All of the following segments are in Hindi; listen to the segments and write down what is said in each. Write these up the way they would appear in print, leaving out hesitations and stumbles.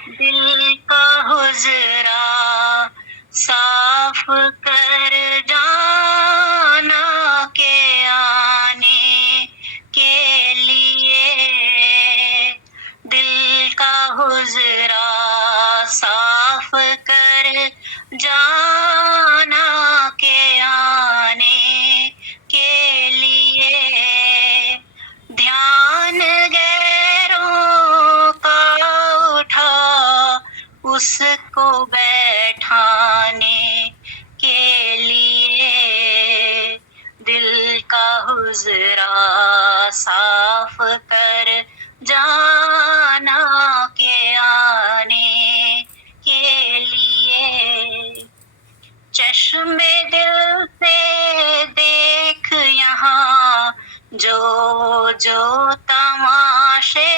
दिल का हुजरा साफ कर जाना के आने के लिए। दिल का हुजरा साफ कर जाना के आने के लिए। ध्यान गैरों का उठा उसको बैठाने के लिए। दिल का हुजरा साफ कर जाना के आने के लिए। चश्मे दिल से देख यहाँ जो जो तमाशे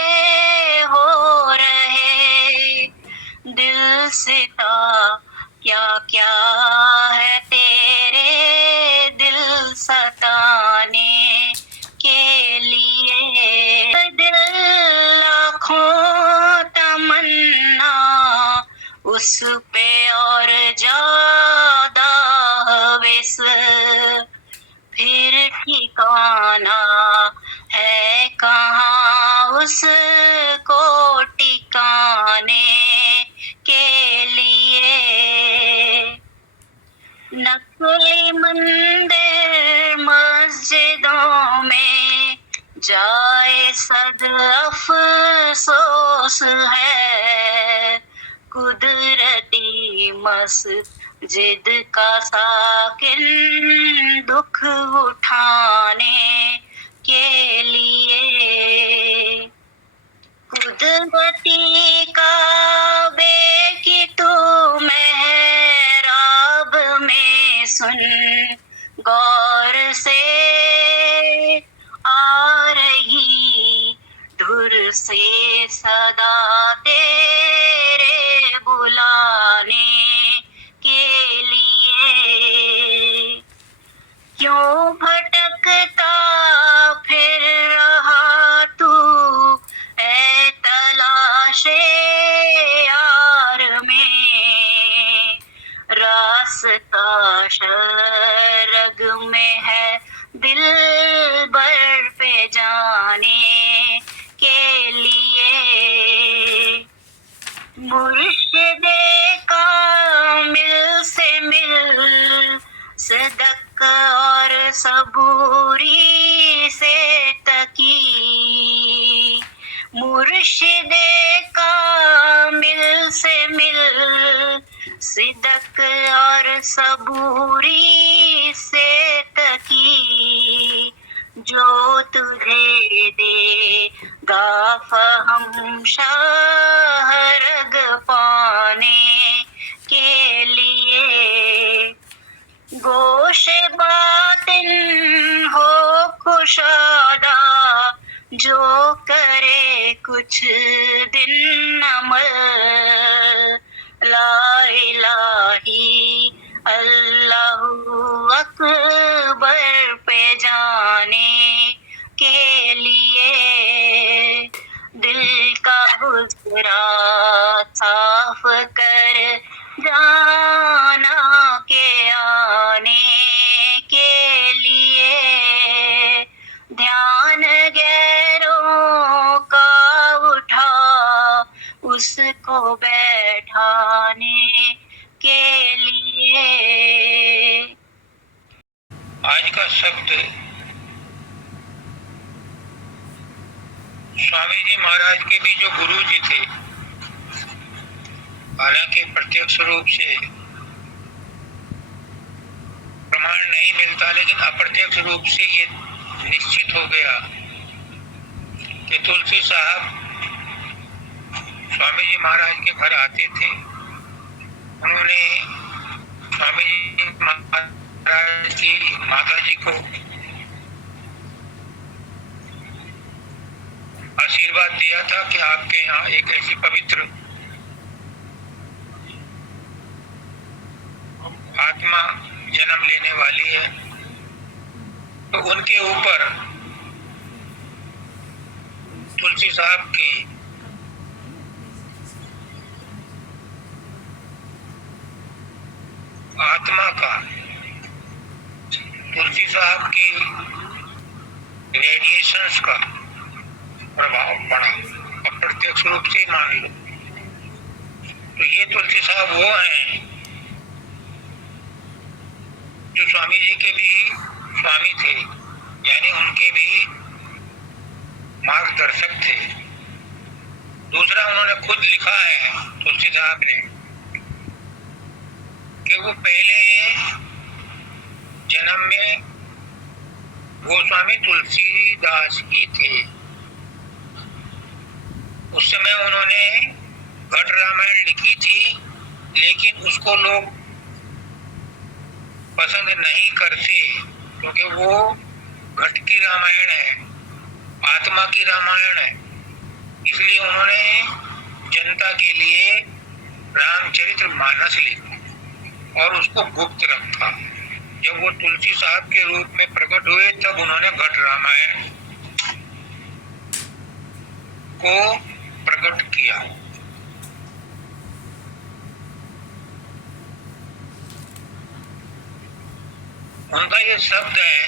हो रहे। दिल सिता क्या क्या है तेरे दिल सताने के लिए। दिल लाखों तमन्ना उस पे और ज्यादा हवेस। फिर ठिकाना है कहाँ उसको टिकाने के लिए। नकली मंदिर मस्जिदों में जाए सद अफसोस है। कुदरती मस्जिद का साकिन दुख उठाने के लिए। कुदरती काबे की तू मेहराब में सुन गौर से आ रही धुर से सदा तेरे बुलाने के लिए। क्यों भटकता फिर रहा तू ऐ तलाशे यार में। रास्ता शरग में है दिल भर पे जाने के लिए। मुर्शिदे कामिल से मिल सदक और सबूरी से तकी। मुर्शिदे कामिल से मिल सिदक और सबूरी से तकी। जो तुझे देगा फहम शाहरग पाने के लिए। गोशे बातिन हो कुशादा जो करे कुछ दिन अमल। ला इलाही अल्लाहू अकबर पे जाने के लिए। दिल का हुजरा साफ कर जाना के आने के लिए। ध्यान गैरों का उठा उसको बैठाने के लिए। आज का शब्द स्वामी जी महाराज के भी जो गुरु जी थे, हालांकि प्रत्यक्ष रूप से प्रमाण नहीं मिलता, लेकिन अप्रत्यक्ष रूप से ये निश्चित हो गया कि तुलसी साहब स्वामी जी महाराज के घर आते थे। उन्होंने स्वामी जी महाराज की माता जी को आशीर्वाद दिया था कि आपके यहाँ एक ऐसी पवित्र आत्मा जन्म लेने वाली है। तो उनके ऊपर तुलसी साहब की आत्मा का तुलसी साहब की रेडिएशंस का प्रभाव पड़ा, अप्रत्यक्ष रूप से मान लो। तो ये तुलसी साहब वो हैं जो स्वामी जी के भी स्वामी थे, यानी उनके भी मार्गदर्शक थे। दूसरा, उन्होंने खुद लिखा है तुलसी साहब ने कि वो पहले जन्म में गोस्वामी तुलसीदास ही थे। उस समय उन्होंने घट रामायण लिखी थी, लेकिन उसको लोग पसंद नहीं करते क्योंकि वो घट की रामायण है, आत्मा की रामायण है। इसलिए उन्होंने जनता के लिए रामचरित्र मानस लिखा और उसको गुप्त रखा। जब वो तुलसी साहब के रूप में प्रकट हुए तब उन्होंने घट रामायण को प्रकट किया। उनका ये शब्द है,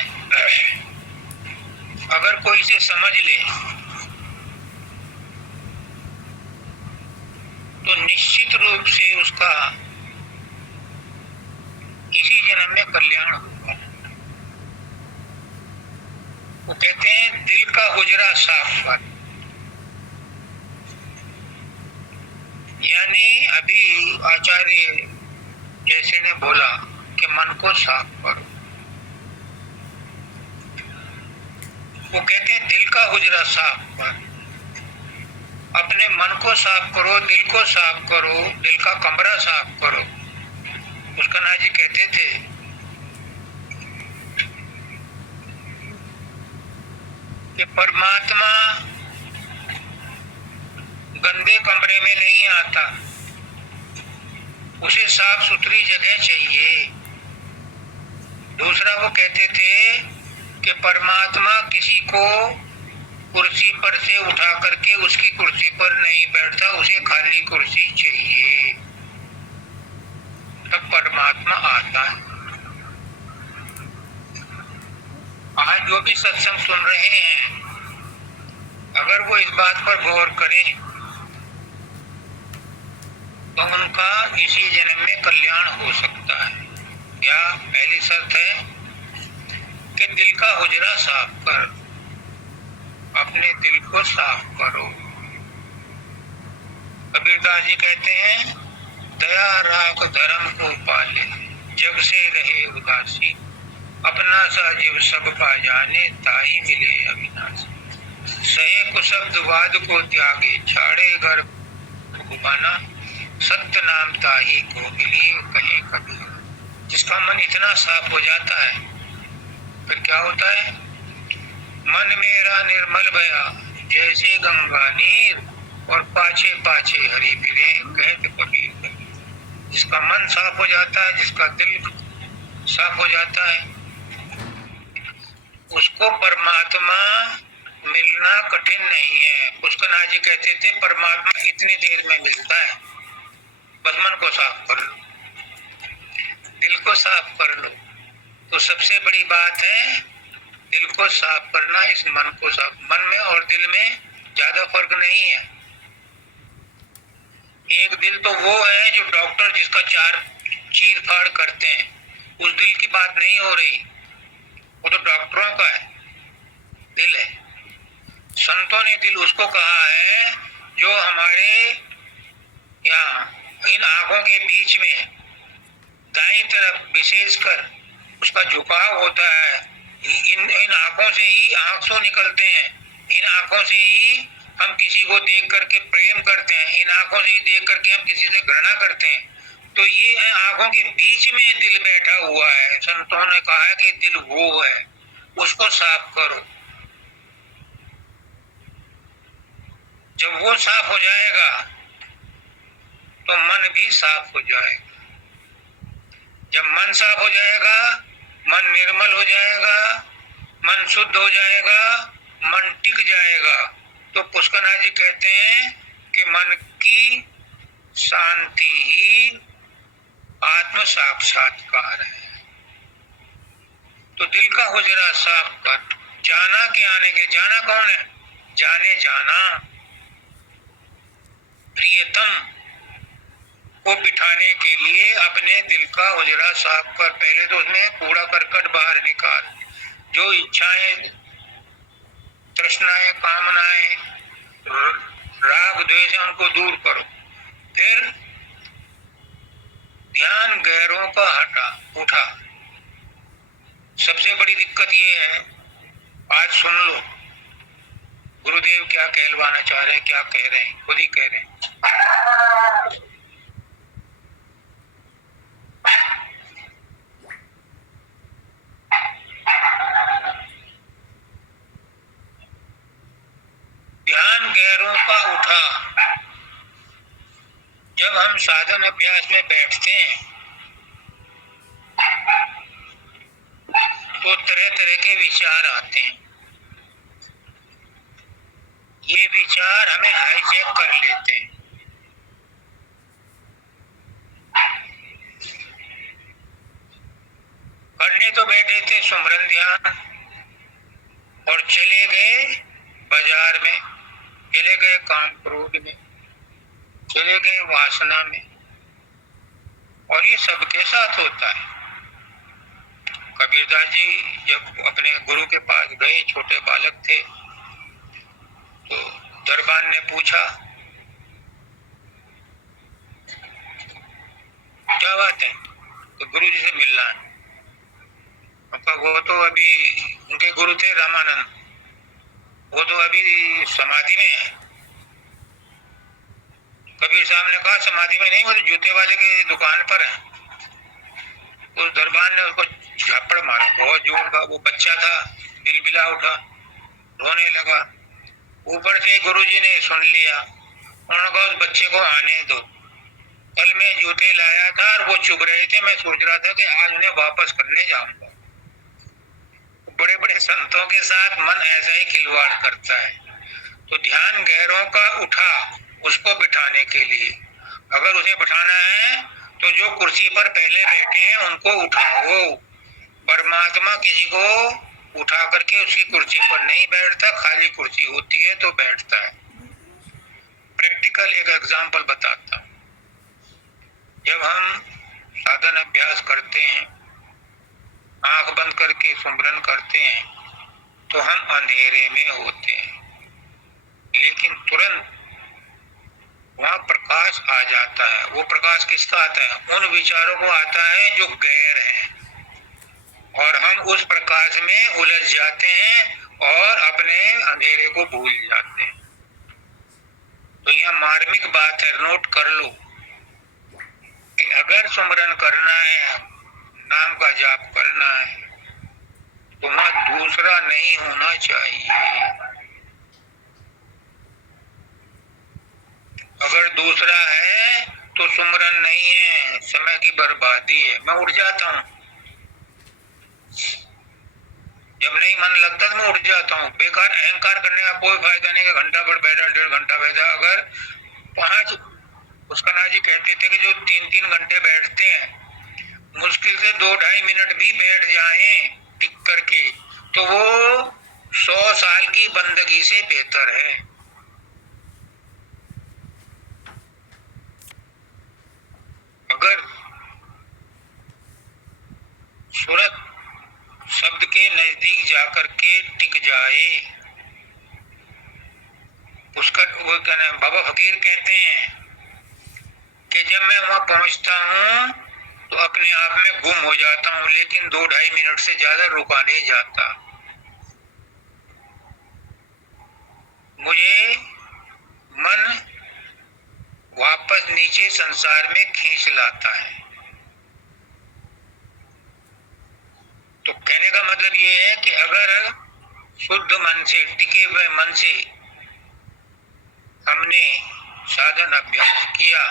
अगर कोई इसे समझ ले तो निश्चित रूप से उसका इसी जन्म में कल्याण होगा। वो कहते हैं दिल का हुजरा साफ कर, यानी अभी आचार्य जैसे ने बोला कि मन को साफ करो। वो कहते हैं दिल का हुजरा साफ कर, अपने मन को साफ करो, दिल को साफ करो, दिल का कमरा साफ करो। मुस्काना जी कहते थे कि परमात्मा गंदे कमरे में नहीं आता, उसे साफ सुथरी जगह चाहिए। दूसरा, वो कहते थे कि परमात्मा किसी को कुर्सी पर से उठा करके उसकी कुर्सी पर नहीं बैठता, उसे खाली कुर्सी चाहिए, तब परमात्मा आता है। आज जो भी सत्संग सुन रहे हैं, अगर वो इस बात पर गौर करें तो उनका इसी जन्म में कल्याण हो सकता है। क्या पहली शर्त है कि दिल का हुजरा साफ कर, अपने दिल को साफ करो। कबीरदास जी कहते हैं दया राख धर्म को पाले, जग से रहे उदासी, अपना सा जीव सब पा जाने, ताई मिले अविनाशी। सहे कुशब्द वाद को त्यागे, छाड़े घर घुमाना, सत्य नाम ताही को मिली कहीं कबीर। जिसका मन इतना साफ हो जाता है फिर क्या होता है, मन मेरा निर्मल भया जैसे गंगा नीर, और पाछे पाछे हरि फिरे कहत कबीर। जिसका मन साफ हो जाता है, जिसका दिल साफ हो जाता है, उसको परमात्मा मिलना कठिन नहीं है। पुष्करनाथ जी कहते थे परमात्मा इतनी देर में मिलता है, बस मन को साफ कर लो, दिल को साफ कर लो। तो सबसे बड़ी बात है दिल को साफ करना, इस मन को साफ। मन में और दिल में ज्यादा फर्क नहीं है। एक दिल तो वो है जो डॉक्टर जिसका चीर फाड़ करते हैं, उस दिल की बात नहीं हो रही, वो तो डॉक्टरों का है दिल है। संतों ने दिल उसको कहा है जो हमारे यहाँ इन आंखों के बीच में दाईं तरफ विशेषकर उसका झुकाव होता है। इन आंखों से ही आंसू निकलते हैं, इन आंखों से ही हम किसी को देख करके प्रेम करते हैं, इन आंखों से ही देख करके हम किसी से घृणा करते हैं। तो ये आंखों के बीच में दिल बैठा हुआ है। संतों ने कहा है कि दिल वो है, उसको साफ करो। जब वो साफ हो जाएगा तो मन भी साफ हो जाएगा। जब मन साफ हो जाएगा, मन निर्मल हो जाएगा, मन शुद्ध हो जाएगा, मन टिक जाएगा। तो पुष्करनाथ जी कहते हैं कि मन की शांति ही आत्म साक्षात्कार है। तो दिल का हुजरा साफ कर, जाना के आने के, जाना कौन है? जाने जाना प्रियतम को बिठाने के लिए अपने दिल का हुजरा साफ कर। पहले तो उसमें कूड़ा करकट बाहर निकाल, जो इच्छाएं, तृष्णाएं, कामनाएं, राग द्वेष है, उनको दूर करो। फिर ध्यान गैरों का हटा उठा। सबसे बड़ी दिक्कत ये है, आज सुन लो गुरुदेव क्या कहलवाना चाह रहे हैं, क्या कह रहे हैं, खुद ही कह रहे हैं। ध्यान गैरों का उठा। जब हम साधन अभ्यास में बैठते हैं तो तरह तरह के विचार आते हैं। ये विचार हमें हाईजैक कर लेते हैं। करने तो बैठे थे सुमरन ध्यान, और चले गए बाजार में, चले गए काम क्रोध में, चले गए वासना में। और ये सबके साथ होता है। कबीरदास जी जब अपने गुरु के पास गए, छोटे बालक थे, तो दरबान ने पूछा क्या बात है? तो गुरु जी से मिलना है। वो तो अभी, उनके गुरु थे रामानंद, वो तो अभी समाधि में है। कबीर साहब ने कहा समाधि में नहीं, वो तो जूते वाले की दुकान पर है। उस दरबान ने उसको झापड़ मारा बहुत जोर का। वो बच्चा था, बिलबिला उठा, रोने लगा। ऊपर से गुरुजी ने सुन लिया। उन्होंने कहा उस बच्चे को आने दो, कल मैं जूते लाया था और वो चुभ रहे थे, मैं सोच रहा था कि आज उन्हें वापस करने जाऊंगा। बड़े बड़े संतों के साथ मन ऐसा ही खिलवाड़ करता है। तो ध्यान गैरों का उठा, उसको बिठाने के लिए। अगर उसे बिठाना है तो जो कुर्सी पर पहले बैठे हैं उनको उठाओ। परमात्मा किसी को उठा करके उसकी कुर्सी पर नहीं बैठता, खाली कुर्सी होती है तो बैठता है। प्रैक्टिकल एक एग्जाम्पल बताता हूँ। जब हम साधन अभ्यास करते हैं, आंख बंद करके सुमरन करते हैं, तो हम अंधेरे में होते हैं, लेकिन तुरंत वहां प्रकाश आ जाता है। वो प्रकाश किसका आता है? उन विचारों को आता है जो गैर हैं, और हम उस प्रकाश में उलझ जाते हैं और अपने अंधेरे को भूल जाते हैं। तो यह मार्मिक बात है, नोट कर लो कि अगर सुमरन करना है, नाम का जाप करना है, तो वहां दूसरा नहीं होना चाहिए। अगर दूसरा है तो सुमरन नहीं है, समय की बर्बादी है। मैं उठ जाता हूँ, जब नहीं मन लगता तो मैं उठ जाता हूँ। बेकार अहंकार करने का कोई फायदा नहीं कि घंटा भर बैठा, 1.5 घंटा बैठा। अगर 5, उसका नाजी कहते थे कि जो 3-3 घंटे बैठते हैं, मुश्किल से 2-2.5 मिनट भी बैठ जाएं टिक करके, तो वो 100 साल की बंदगी से बेहतर है। अगर सूरत शब्द के नजदीक जाकर के टिक जाए, उसका वो क्या नाम, बाबा फकीर कहते हैं कि जब मैं वहां पहुंचता हूं तो अपने आप में गुम हो जाता हूं, लेकिन 2-2.5 मिनट से ज्यादा रुका नहीं जाता। मुझे मन वापस नीचे संसार में खींच लाता है। तो कहने का मतलब ये है कि अगर शुद्ध मन से, टिके हुए मन से हमने साधन अभ्यास किया,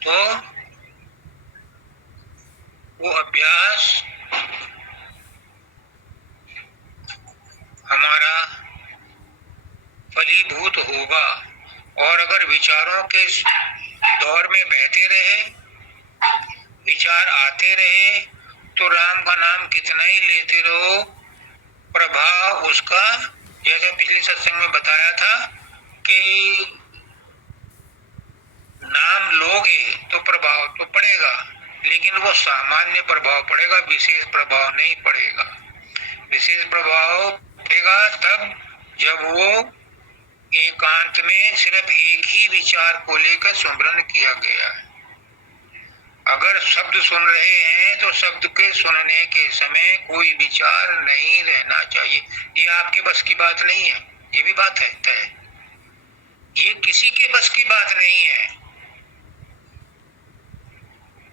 तो वो अभ्यास विचारों के दौर में बहते रहे, विचार आते रहे, तो राम का नाम कितना ही लेते रहो, प्रभाव उसका, जैसा पिछले सत्संग में बताया था कि नाम लोगे तो प्रभाव तो पड़ेगा, लेकिन वो सामान्य प्रभाव पड़ेगा, विशेष प्रभाव नहीं पड़ेगा। विशेष प्रभाव पड़ेगा तब जब वो एकांत में सिर्फ एक ही विचार को लेकर सुमरन किया गया है। अगर शब्द सुन रहे हैं तो शब्द के सुनने के समय कोई विचार नहीं रहना चाहिए। ये आपके बस की बात नहीं है, ये भी बात है तय, ये किसी के बस की बात नहीं है।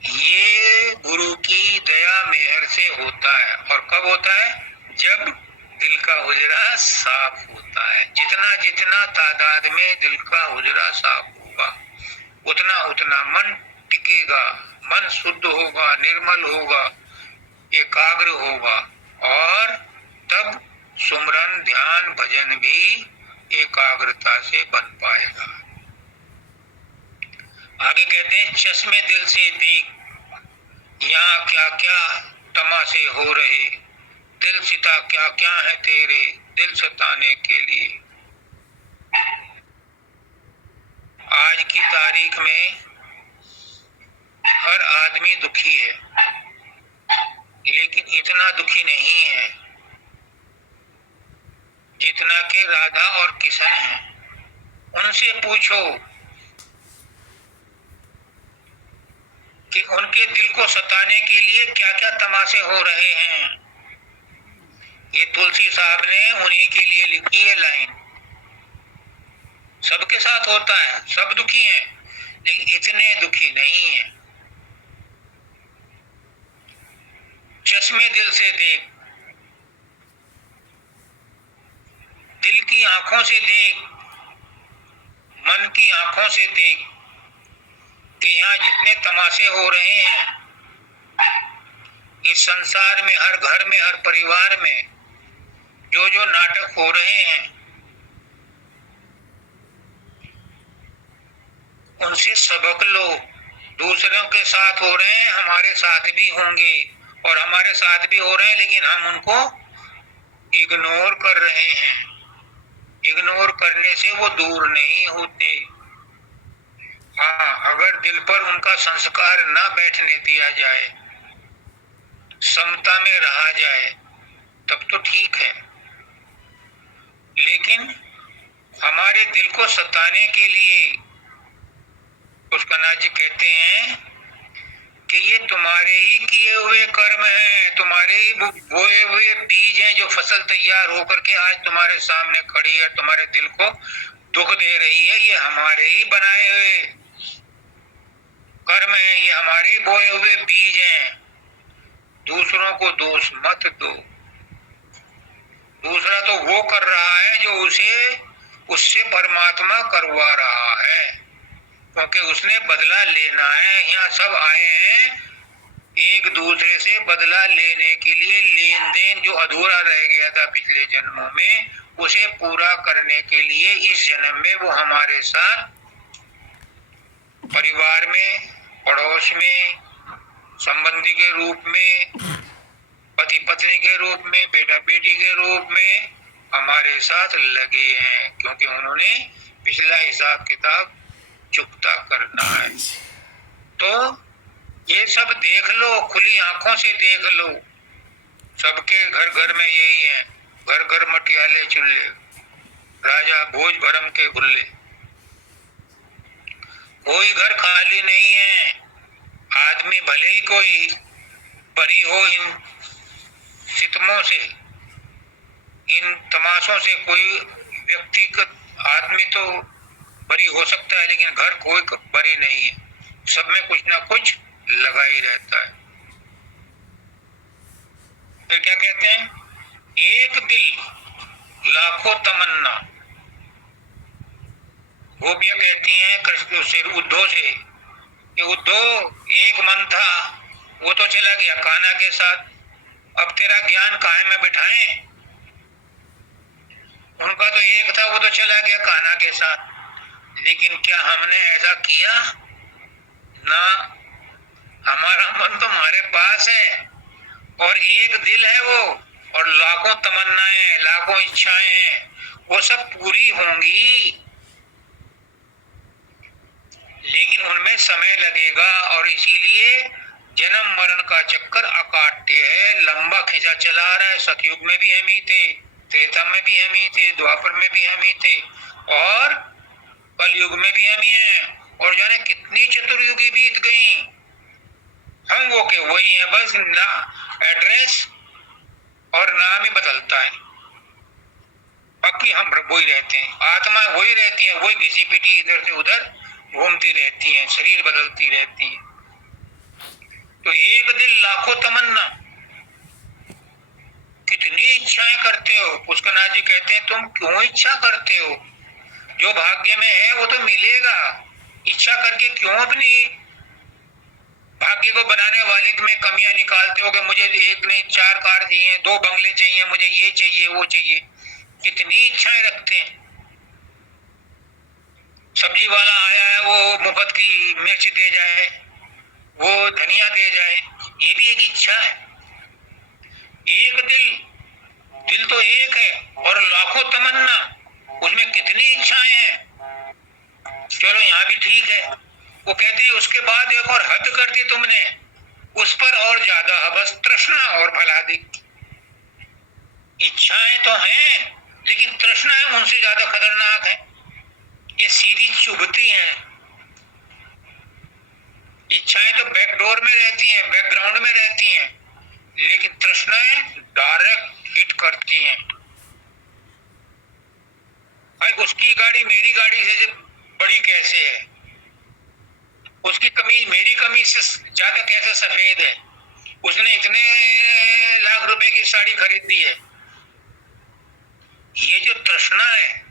ये गुरु की दया मेहर से होता है। और कब होता है? जब दिल का हुजरा साफ होता है। जितना जितना तादाद में दिल का हुजरा साफ होगा, उतना उतना मन टिकेगा, मन शुद्ध होगा, निर्मल होगा, एकाग्र होगा, और तब सुमरन ध्यान भजन भी एकाग्रता से बन पाएगा। आगे कहते हैं, चश्मे दिल से देख, यहाँ क्या क्या तमाशे हो रहे, दिल सिता क्या क्या है तेरे, दिल सताने के लिए। आज की तारीख में हर आदमी दुखी है, लेकिन इतना दुखी नहीं है जितना कि राधा और किशन हैं। उनसे पूछो कि उनके दिल को सताने के लिए क्या क्या तमाशे हो रहे हैं। ये तुलसी साहब ने उन्हीं के लिए लिखी है लाइन। सबके साथ होता है, सब दुखी हैं, लेकिन इतने दुखी नहीं हैं। चश्मे दिल से देख, दिल की आंखों से देख, मन की आंखों से देख कि यहाँ जितने तमाशे हो रहे हैं इस संसार में, हर घर में, हर परिवार में जो जो नाटक हो रहे हैं, उनसे सबक लो। दूसरों के साथ हो रहे हैं, हमारे साथ भी होंगे, और हमारे साथ भी हो रहे हैं, लेकिन हम उनको इग्नोर कर रहे हैं। इग्नोर करने से वो दूर नहीं होते। हाँ, अगर दिल पर उनका संस्कार न बैठने दिया जाए, समता में रहा जाए, तब तो ठीक है। लेकिन हमारे दिल को सताने के लिए पुष्कनाथ जी कहते हैं कि ये तुम्हारे ही किए हुए कर्म हैं, तुम्हारे ही बोए हुए बीज हैं, जो फसल तैयार होकर के आज तुम्हारे सामने खड़ी है, तुम्हारे दिल को दुख दे रही है। ये हमारे ही बनाए हुए कर्म हैं, ये हमारे बोए हुए बीज हैं। दूसरों को दोष मत दो। दूसरा तो वो कर रहा है जो उससे परमात्मा करवा रहा है, क्योंकि उसने बदला लेना है। यहाँ सब आए हैं एक दूसरे से बदला लेने के लिए। लेन देन जो अधूरा रह गया था पिछले जन्मों में, उसे पूरा करने के लिए इस जन्म में वो हमारे साथ परिवार में, पड़ोस में, संबंधी के रूप में, पति पत्नी के रूप में, बेटा बेटी के रूप में हमारे साथ लगे हैं, क्योंकि उन्होंने पिछला हिसाब किताब चुकता करना है। तो ये सब देख लो, खुली आंखों से देख लो। सबके घर घर में यही है, घर घर मटियाले चूल्हे, राजा भोज भरम के गुल्ले। कोई घर खाली नहीं है। आदमी भले ही कोई बरी हो इन सितमों से, इन तमाशों से, कोई व्यक्तिगत आदमी तो बरी हो सकता है, लेकिन घर कोई बरी नहीं है। सब में कुछ ना कुछ लगा ही रहता है। फिर क्या कहते हैं, एक दिल लाखों तमन्ना। गोपियां कहती हैं कृष्ण से, उद्धव से, कि उद्धव एक मन था, वो तो चला गया कान्हा के साथ, अब तेरा ज्ञान काहे में बिठाएं। उनका तो एक था, वो तो चला गया कान्हा के साथ, लेकिन क्या हमने ऐसा किया? ना, हमारा मन तो हमारे पास है और एक दिल है वो, और लाखों तमन्नाएं, लाखों इच्छाएं हैं, वो सब पूरी होंगी, लेकिन उनमें समय लगेगा। और इसीलिए जन्म मरण का चक्कर अकाट्य है, लंबा खिंचा चला रहा है। सतयुग में भी हम ही थे, त्रेता में भी हम ही थे, द्वापर में भी हम ही थे, और कलयुग में भी हम ही हैं। और जाने कितनी चतुर्युगी बीत गई, हम वो के वही हैं, बस ना एड्रेस और नाम ही बदलता है, बाकी हम वही रहते हैं। आत्मा वही रहती है, वही घिसी पिटी इधर से उधर घूमती रहती हैं, शरीर बदलती रहती है। तो एक दिल लाखों तमन्ना, कितनी इच्छाएं करते हो। पुष्करनाथ जी कहते हैं तुम क्यों इच्छा करते हो, जो भाग्य में है वो तो मिलेगा। इच्छा करके क्यों अपनी भाग्य को बनाने वाले में कमियां निकालते हो कि मुझे एक नहीं 4 कार चाहिए, 2 बंगले चाहिए, मुझे ये चाहिए वो चाहिए। कितनी इच्छाएं रखते हैं। सब्जी वाला आया है, वो मुफ्त की मिर्च दे जाए, वो धनिया दे जाए, ये भी एक इच्छा है। एक दिल, दिल तो एक है और लाखों तमन्ना, उसमें कितनी इच्छाएं हैं। चलो यहाँ भी ठीक है। वो कहते हैं उसके बाद एक और हद कर दी तुमने, उस पर और ज्यादा बस तृष्णा और फलादिक। इच्छाएं तो हैं, लेकिन तृष्णाएं उनसे ज्यादा खतरनाक है। ये सीधी चुभती हैं। इच्छाएं तो बैकडोर में रहती हैं, बैकग्राउंड में रहती हैं, लेकिन तृष्णाएं डायरेक्ट हिट करती हैं। भाई उसकी गाड़ी मेरी गाड़ी से बड़ी कैसे है, उसकी कमीज मेरी कमीज से ज्यादा कैसे सफेद है, उसने इतने लाख रुपए की साड़ी खरीद दी है। ये जो तृष्णा है,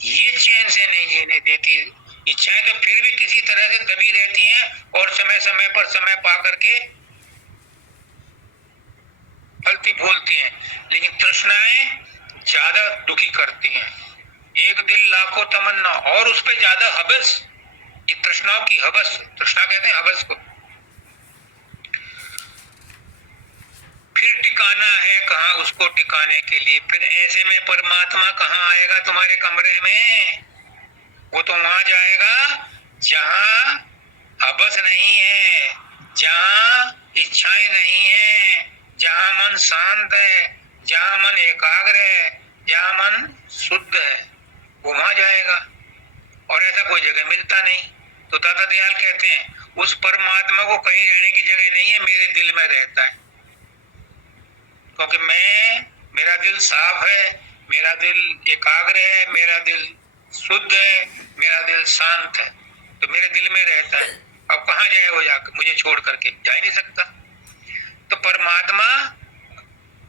ये चैन से नहीं जीने देती। इच्छाएं तो फिर भी किसी तरह से दबी रहती हैं और समय समय पर समय पा करके फलती फूलती हैं, लेकिन तृष्णाएं ज्यादा दुखी करती हैं। एक दिल लाखों तमन्ना, और उस पर ज्यादा हबस, ये तृष्णाओं की हबस, तृष्णा कहते हैं हबस को। फिर टिकाना है कहाँ उसको टिकाने के लिए, फिर ऐसे में परमात्मा कहाँ आएगा तुम्हारे कमरे में? वो तो वहां जाएगा जहां हबस नहीं है, जहां इच्छाएं नहीं है, जहां मन शांत है, जहां मन एकाग्र है, जहां मन शुद्ध है, वो वहां जाएगा। और ऐसा कोई जगह मिलता नहीं। तो दादा दयाल कहते हैं उस परमात्मा को कहीं रहने की जगह नहीं है, मेरे दिल में रहता है। क्योंकि मेरा दिल साफ है, मेरा दिल एकाग्र है, मेरा दिल शुद्ध है, मेरा दिल शांत है, तो मेरे दिल में रहता है। अब कहाँ जाए वो जाकर, मुझे छोड़ करके जा ही नहीं सकता। तो परमात्मा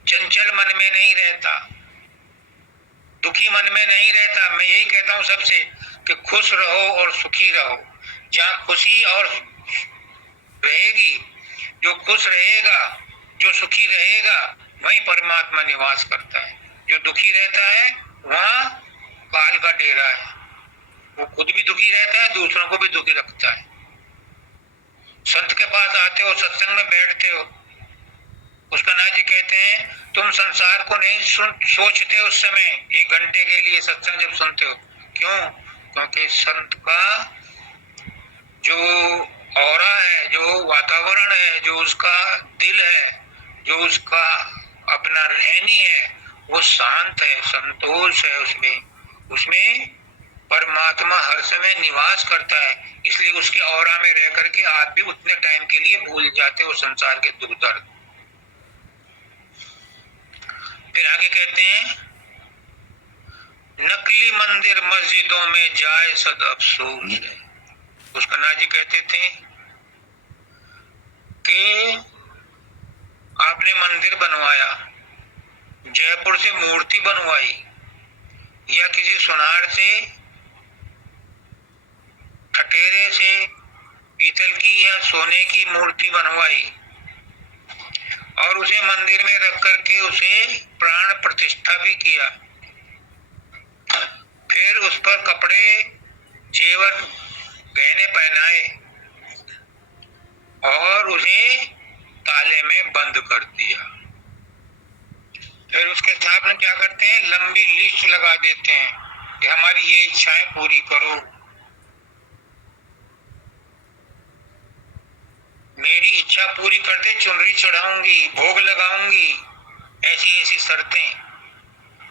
चंचल मन में नहीं रहता, दुखी मन में नहीं रहता। मैं यही कहता हूँ सबसे कि खुश रहो और सुखी रहो। जहाँ खुशी और रहेगी, जो खुश रहेगा, जो सुखी रहेगा, वहीं परमात्मा निवास करता है। जो दुखी रहता है वहाँ काल का डेरा है, वो खुद भी दुखी रहता है, दूसरों को भी दुखी रखता है। संत के पास आते हो, सत्संग में बैठते हो, पुष्करनाथ जी कहते हैं तुम संसार को नहीं सोचते उस समय, 1 घंटे के लिए सत्संग जब सुनते हो। क्यों? क्योंकि संत का जो ऑरा है, जो वातावरण है, जो उसका दिल है, जो उसका अपना रहनी है, वो शांत है, संतोष है। उसमें परमात्मा हर समय निवास करता है। इसलिए उसके ऑरा में रह करके आप भी उतने टाइम के लिए भूल जाते हो संसार के दुख दर्द। फिर आगे कहते हैं नकली मंदिर मस्जिदों में जाए सद अफसोस है। पुष्करनाथ जी कहते थे कि आपने मंदिर बनवाया, जयपुर से मूर्ति बनवाई, या किसी सुनार से, ठटेरे से पीतल की या सोने की मूर्ति बनवाई और उसे मंदिर में रख करके उसे प्राण प्रतिष्ठा भी किया। फिर उस पर कपड़े जेवर गहने पहनाए और उसे ताले में बंद कर दिया। फिर उसके साथ में क्या करते हैं, लंबी लिस्ट लगा देते हैं कि हमारी ये इच्छाएं पूरी करो, मेरी इच्छा पूरी कर दे, चुनरी चढ़ाऊंगी, भोग लगाऊंगी, ऐसी ऐसी शर्तें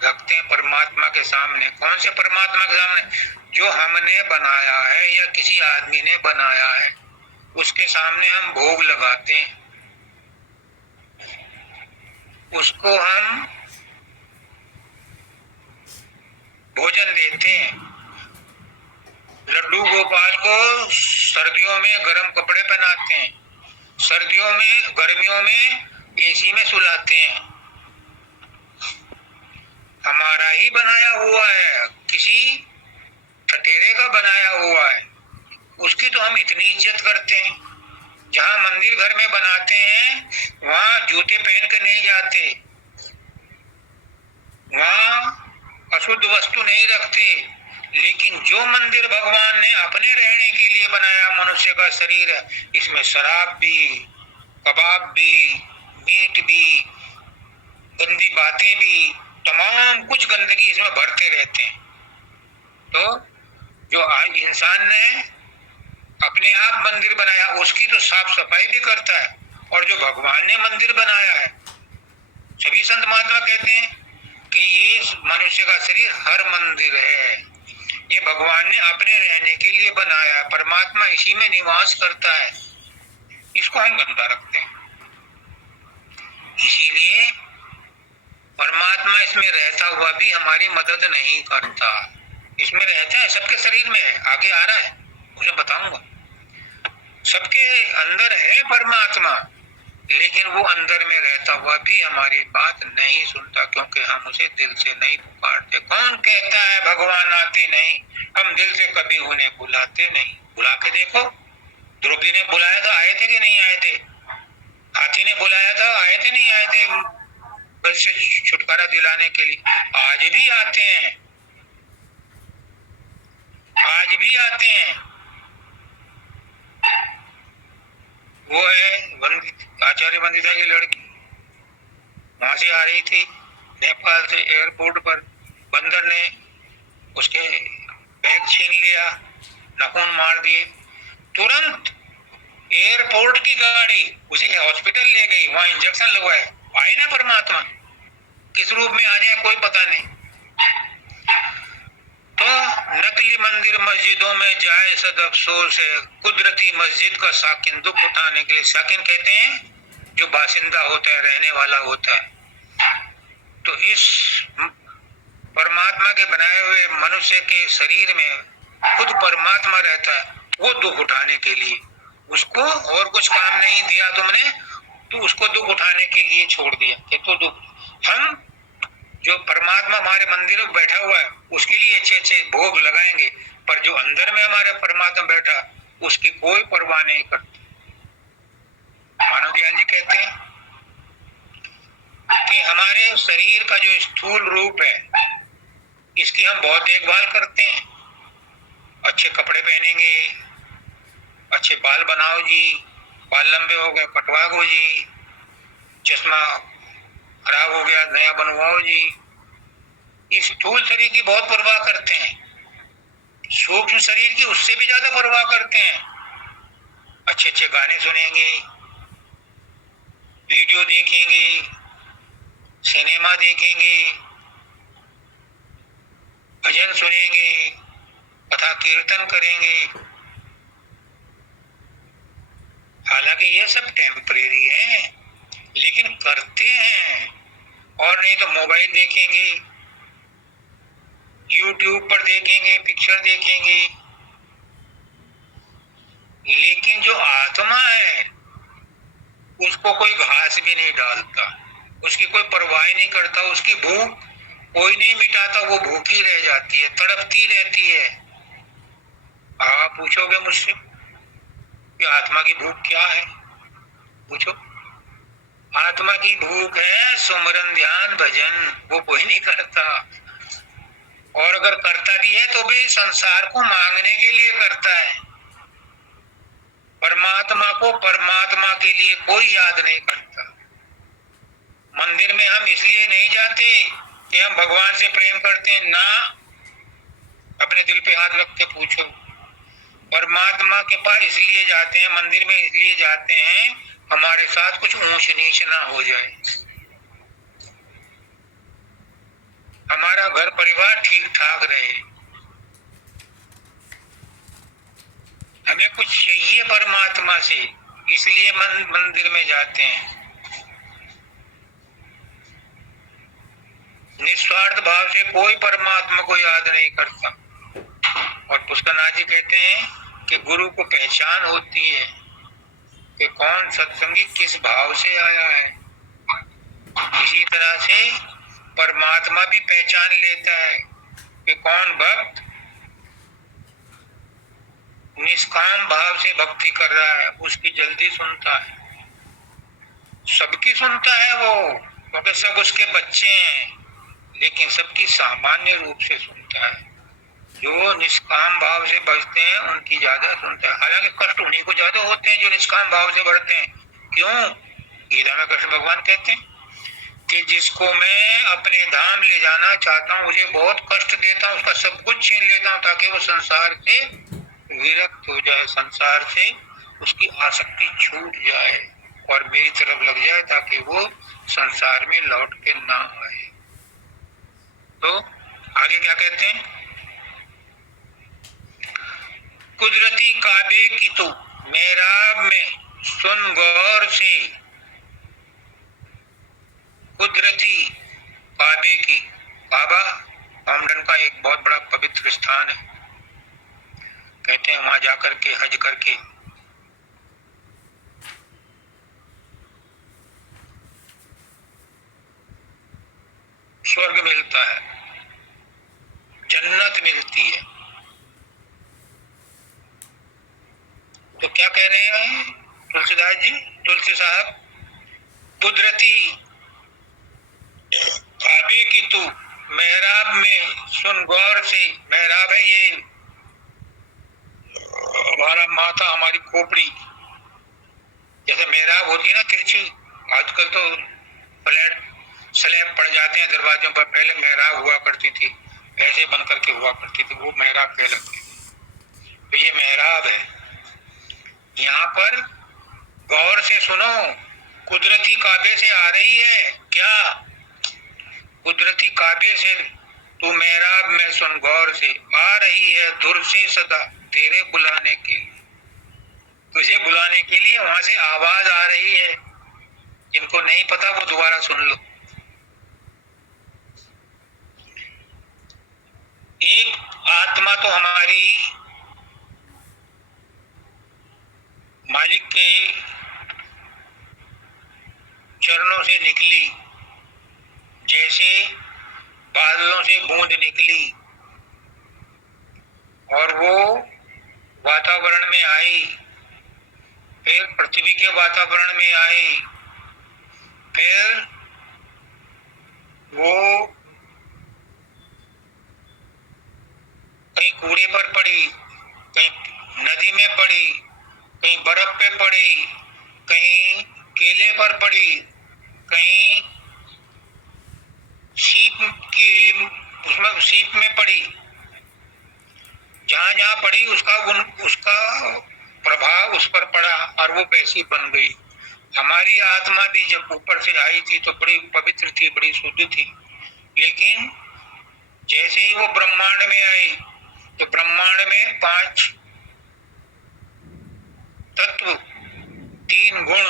रखते हैं परमात्मा के सामने। कौन से परमात्मा के सामने? जो हमने बनाया है या किसी आदमी ने बनाया है, उसके सामने हम भोग लगाते हैं, उसको हम भोजन देते हैं। लड्डू गोपाल को सर्दियों में गर्म कपड़े पहनाते हैं, सर्दियों में गर्मियों में एसी में सुलाते हैं। हमारा ही बनाया हुआ है, किसी ठटेरे का बनाया हुआ है, उसकी तो हम इतनी इज्जत करते हैं। जहाँ मंदिर घर में बनाते हैं वहाँ जूते पहन कर नहीं जाते, वहाँ अशुद्ध वस्तु नहीं रखते। लेकिन जो मंदिर भगवान ने अपने रहने के लिए बनाया, मनुष्य का शरीर है, इसमें शराब भी, कबाब भी, मीट भी, गंदी बातें भी, तमाम कुछ गंदगी इसमें भरते रहते हैं। तो जो आज इंसान ने अपने आप मंदिर बनाया, उसकी तो साफ सफाई भी करता है। और जो भगवान ने मंदिर बनाया है, सभी संत महात्मा कहते हैं कि ये मनुष्य का शरीर हर मंदिर है, ये भगवान ने अपने रहने के लिए बनाया, परमात्मा इसी में निवास करता है, इसको हम गंदा रखते हैं। इसीलिए परमात्मा इसमें रहता हुआ भी हमारी मदद नहीं करता। इसमें रहता है, सबके शरीर में है, आगे आ रहा है, मुझे बताऊंगा। सबके अंदर है परमात्मा, लेकिन वो अंदर में रहता हुआ भी हमारी बात नहीं सुनता, क्योंकि हम उसे दिल से नहीं पुकारते। कौन कहता है भगवान आते नहीं? हम दिल से कभी उन्हें बुलाते नहीं। बुला के देखो, द्रौपदी ने बुलाया था, आए थे कि नहीं आए थे? हाथी ने बुलाया था, आए थे नहीं आए थे बस से छुटकारा दिलाने के लिए? आज भी आते हैं, आज भी आते हैं। वो है आचार्य वंदिता की लड़की, वहां से आ रही थी नेपाल से, एयरपोर्ट पर बंदर ने उसके बैग छीन लिया, नाखून मार दिए। तुरंत एयरपोर्ट की गाड़ी उसे हॉस्पिटल ले गई, वहां इंजेक्शन लगवाए। आए ना परमात्मा, किस रूप में आ जाए कोई पता नहीं। तो नकली मंदिर मस्जिदों में जाए सद अफसोस है, कुदरती मस्जिद का साकिन दुख उठाने के लिए। साकिन कहते हैं जो बासिंदा होता है, रहने वाला होता है। तो इस परमात्मा के बनाए हुए मनुष्य के शरीर में खुद परमात्मा रहता है, वो दुख उठाने के लिए। उसको और कुछ काम नहीं दिया तुमने, तो उसको दुख उठाने के लिए छोड़ दिया कि तो दुख। हम जो परमात्मा हमारे मंदिर में बैठा हुआ है, उसके लिए अच्छे अच्छे भोग लगाएंगे, पर जो अंदर में हमारे परमात्मा बैठा, उसकी कोई परवाह नहीं करते। मानव दयाल जी कहते हैं कि हमारे शरीर का जो स्थूल रूप है, इसकी हम बहुत देखभाल करते हैं। अच्छे कपड़े पहनेंगे, अच्छे बाल बनाओ जी, बाल लंबे हो गए कटवा दो जी, चश्मा खराब हो गया नया बनवाओ जी। इस स्थूल शरीर की बहुत परवाह करते हैं, सूक्ष्म शरीर की उससे भी ज्यादा परवाह करते हैं। अच्छे अच्छे गाने सुनेंगे, वीडियो देखेंगे, सिनेमा देखेंगे, भजन सुनेंगे, कथा कीर्तन करेंगे। हालांकि ये सब टेम्परेरी है, लेकिन करते हैं। और नहीं तो मोबाइल देखेंगे, यूट्यूब पर देखेंगे, पिक्चर देखेंगे। लेकिन जो आत्मा है, उसको कोई घास भी नहीं डालता, उसकी कोई परवाह नहीं करता, उसकी भूख कोई नहीं मिटाता, वो भूखी रह जाती है, तड़पती रहती है। आप पूछोगे मुझसे कि आत्मा की भूख क्या है? पूछो। आत्मा की भूख है सुमरन ध्यान भजन, वो कोई नहीं करता। और अगर करता भी है तो भी संसार को मांगने के लिए करता है। परमात्मा को परमात्मा के लिए कोई याद नहीं करता। मंदिर में हम इसलिए नहीं जाते कि हम भगवान से प्रेम करते हैं, ना, अपने दिल पे हाथ रख के पूछो। परमात्मा के पास इसलिए जाते हैं, मंदिर में इसलिए जाते हैं, हमारे साथ कुछ ऊंच नीच ना हो जाए, हमारा घर परिवार ठीक ठाक रहे। हमें कुछ चाहिए परमात्मा से, इसलिए मंदिर में जाते हैं। निस्वार्थ भाव से कोई परमात्मा को याद नहीं करता। और पुष्करनाथ जी कहते हैं कि गुरु को पहचान होती है कि कौन सत्संगी किस भाव से आया है। इसी तरह से परमात्मा भी पहचान लेता है कि कौन भक्त निष्काम भाव से भक्ति कर रहा है, उसकी जल्दी सुनता है। सबकी सुनता है वो, क्योंकि सब उसके बच्चे हैं, लेकिन सबकी सामान्य रूप से सुनता है। जो निष्काम भाव से बचते हैं उनकी ज्यादा सुनता है। हालांकि कष्ट उन्हीं को ज्यादा होते हैं जो निष्काम भाव से बढ़ते हैं। क्यों? गीता में कृष्ण भगवान कहते हैं कि जिसको मैं अपने धाम ले जाना चाहता हूँ उसे बहुत कष्ट देता हूँ, उसका सब कुछ छीन लेता हूँ ताकि वो संसार से विरक्त हो जाए, संसार से उसकी आसक्ति छूट जाए और मेरी तरफ लग जाए ताकि वो संसार में लौट के ना आए। तो आगे क्या कहते हैं? कुदरती काबे की तू मेहराब में सुन गौर से। कुदरती काबे की, काबा मोमडन का एक बहुत बड़ा पवित्र स्थान है। कहते हैं वहां जाकर के हज करके स्वर्ग मिलता है, जन्नत मिलती है। तो क्या कह रहे हैं तुलसीदास जी, तुलसी साहब? कुदरती काबे की तू मेहराब में सुन गौर से। मेहराब है ये हमारा माथा, हमारी खोपड़ी। जैसे मेहराब होती है ना तिरछी, आजकल तो फ्लैट स्लैब पड़ जाते हैं दरवाजों पर, पहले मेहराब हुआ करती थी, ऐसे बन करके हुआ करती थी, वो मेहराब कहलाती थी। तो ये मेहराब है। यहाँ पर गौर से सुनो, कुदरती काबे से आ रही है क्या? कुदरती काबे से तू मेहराब में सुन गौर से, आ रही है दूर से सदा तेरे बुलाने के लिए। तुझे बुलाने के लिए वहां से आवाज आ रही है। जिनको नहीं पता वो दोबारा सुन लो। एक आत्मा तो हमारी मालिक के चरणों से निकली, जैसे बादलों से बूंद निकली और वो वातावरण में आई, फिर पृथ्वी के वातावरण में आई, फिर वो कहीं कूड़े पर पड़ी, कहीं नदी में पड़ी, कहीं बर्फ पे पड़ी, कहीं केले पर पड़ी, कहीं सीप में पड़ी। जहां जहां पड़ी उसका प्रभाव उस पर पड़ा और वो वैसी बन गई। हमारी आत्मा भी जब ऊपर से आई थी तो बड़ी पवित्र थी, बड़ी शुद्ध थी, लेकिन जैसे ही वो ब्रह्मांड में आई तो ब्रह्मांड में 5 तत्व, 3 गुण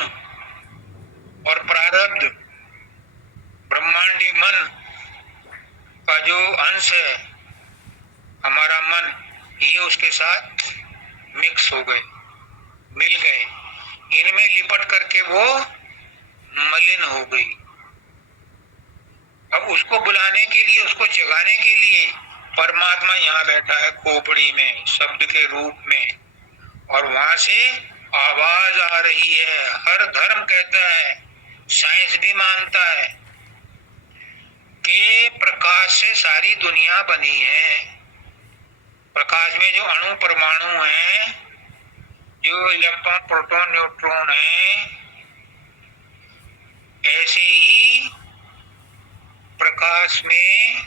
और प्रारब्ध, ब्रह्मांडी मन का जो अंश है हमारा मन, ये उसके साथ मिक्स हो गए, मिल गए, इनमें लिपट करके वो मलिन हो गई। अब उसको बुलाने के लिए, उसको जगाने के लिए परमात्मा यहाँ बैठा है खोपड़ी में शब्द के रूप में, और वहां से आवाज आ रही है। हर धर्म कहता है, साइंस भी मानता है के प्रकाश से सारी दुनिया बनी है। प्रकाश में जो अणु परमाणु हैं, जो इलेक्ट्रॉन प्रोटॉन न्यूट्रॉन हैं, ऐसे ही प्रकाश में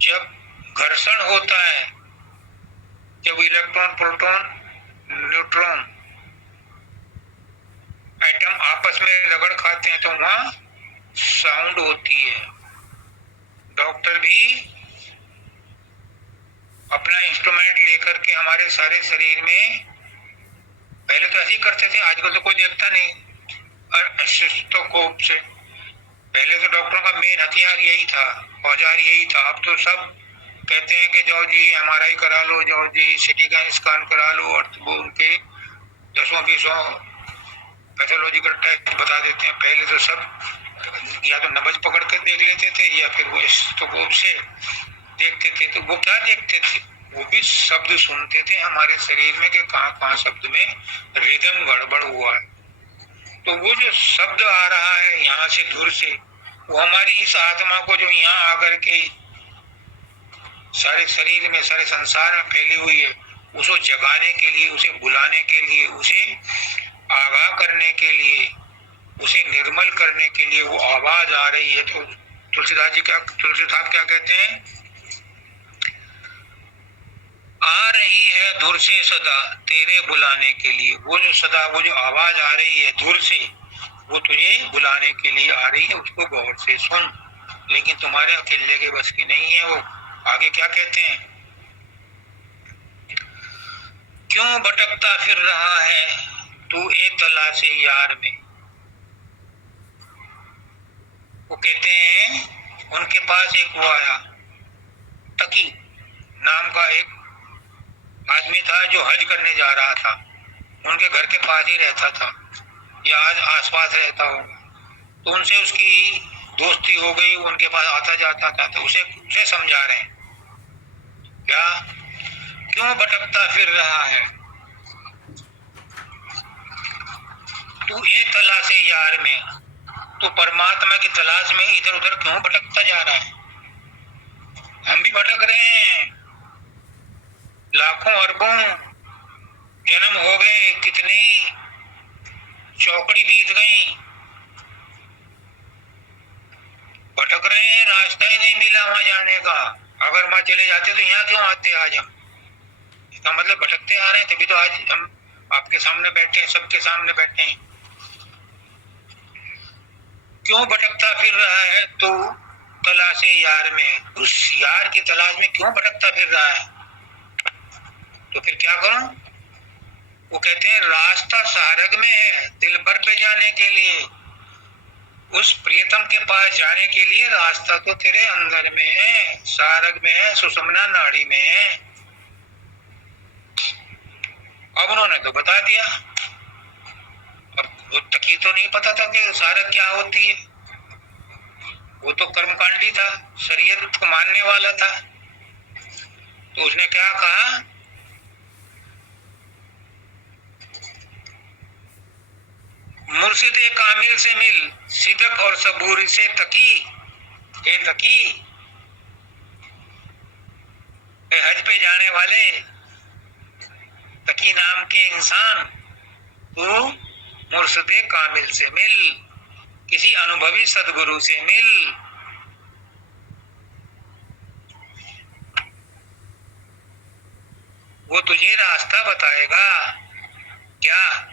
जब घर्षण होता है, जब इलेक्ट्रॉन प्रोटॉन न्यूट्रॉन एटम आपस में रगड़ खाते हैं तो वहां साउंड होती है। डॉक्टर भी अपना इंस्ट्रूमेंट लेकर के हमारे सारे शरीर में, पहले तो ऐसे ही करते थे, आजकल तो कोई देखता नहीं, स्टेथोस्कोप से। पहले तो डॉक्टरों का मेन हथियार यही था, औजार यही था। अब तो सब कहते हैं कि जाओ जी MRI करा लो, जाओ जी CT स्कैन करा लो, और वो उनके 10-20 पैथोलॉजिकल टेस्ट बता देते हैं। पहले तो सब या तो नब्ज पकड़ कर देख लेते थे या फिर वो स्टेथोस्कोप से देखते थे। तो वो क्या देखते थे, वो भी शब्द सुनते थे हमारे शरीर में कि कहाँ कहाँ शब्द में रिदम गड़बड़ हुआ है। तो वो जो शब्द आ रहा है यहाँ से दूर से, वो हमारी इस आत्मा को जो यहाँ आकर के सारे शरीर में, सारे संसार में फैली हुई है, उसको जगाने के लिए, उसे बुलाने के लिए, उसे आगाह करने के लिए, उसे निर्मल करने के लिए वो आवाज आ रही है। तो तुलसीदास क्या कहते हैं, आ रही है दूर से सदा तेरे बुलाने के लिए। वो जो सदा, वो जो आवाज आ रही है दूर से, वो तुझे बुलाने के लिए आ रही है, उसको गौर से सुन। लेकिन तुम्हारे अकेले के बस की नहीं है वो। आगे क्या कहते हैं, क्यों भटकता फिर रहा है तू ए तलाशे यार में। वो कहते हैं उनके पास एक वो आया, तकी नाम का एक आदमी था जो हज करने जा रहा था। उनके घर के पास ही रहता था या आज आसपास रहता हो, तो उनसे उसकी दोस्ती हो गई, उनके पास आता जाता था। तो उसे समझा रहे हैं क्या, क्यों भटकता फिर रहा है तू एक तलाशे यार में, तू परमात्मा की तलाश में इधर उधर क्यों भटकता जा रहा है। हम भी भटक रहे हैं, लाखों अरबों जन्म हो गए, कितनी चौकड़ी बीत गई, भटक रहे हैं, रास्ता ही नहीं मिला वहां जाने का। अगर वहां चले जाते तो यहाँ क्यों आते आज हम। इसका मतलब भटकते आ रहे हैं, तभी तो आज हम आपके सामने बैठे हैं, सबके सामने बैठे हैं। क्यों भटकता फिर रहा है तो तलाशे यार में, उस यार की तलाश में क्यों भटकता फिर रहा है। तो फिर क्या करूं, वो कहते हैं रास्ता सारग में है दिल भर पे जाने के लिए, उस प्रियतम के पास जाने के लिए रास्ता तो तेरे अंदर में है, सारग में है, सुषुम्ना नाड़ी में है। अब उन्होंने तो बता दिया, अब वो तकी तो नहीं पता था कि सारग क्या होती है। वो तो कर्मकांडी था, शरीयत को मानने वाला था। तो उसने क्या कहा, मुर्शिदे कामिल से मिल सिदक और सबूरी से तकी, हे तकी, हे हज पे जाने वाले तकी नाम के इंसान, तू मुर्शिदे कामिल से मिल, किसी अनुभवी सदगुरु से मिल। वो तुझे रास्ता बताएगा। क्या,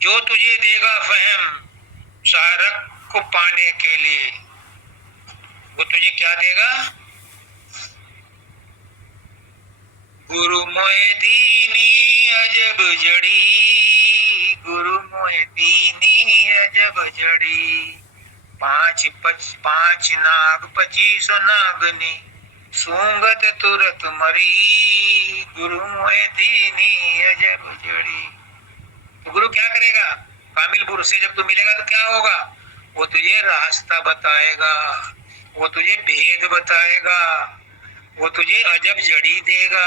जो तुझे देगा फहम सारक को पाने के लिए। वो तुझे क्या देगा, गुरु मोहे दीनी अजब जड़ी, गुरु मोहे दीनी अजब जड़ी, पांच नाग 25 नागनी सूंगत तुरत मरी, गुरु मोहे दीनी अजब जड़ी। तो गुरु क्या करेगा, कामिल पुरुष से जब तू मिलेगा तो क्या होगा, वो तुझे रास्ता बताएगा, वो तुझे भेद बताएगा, वो तुझे अजब जड़ी देगा।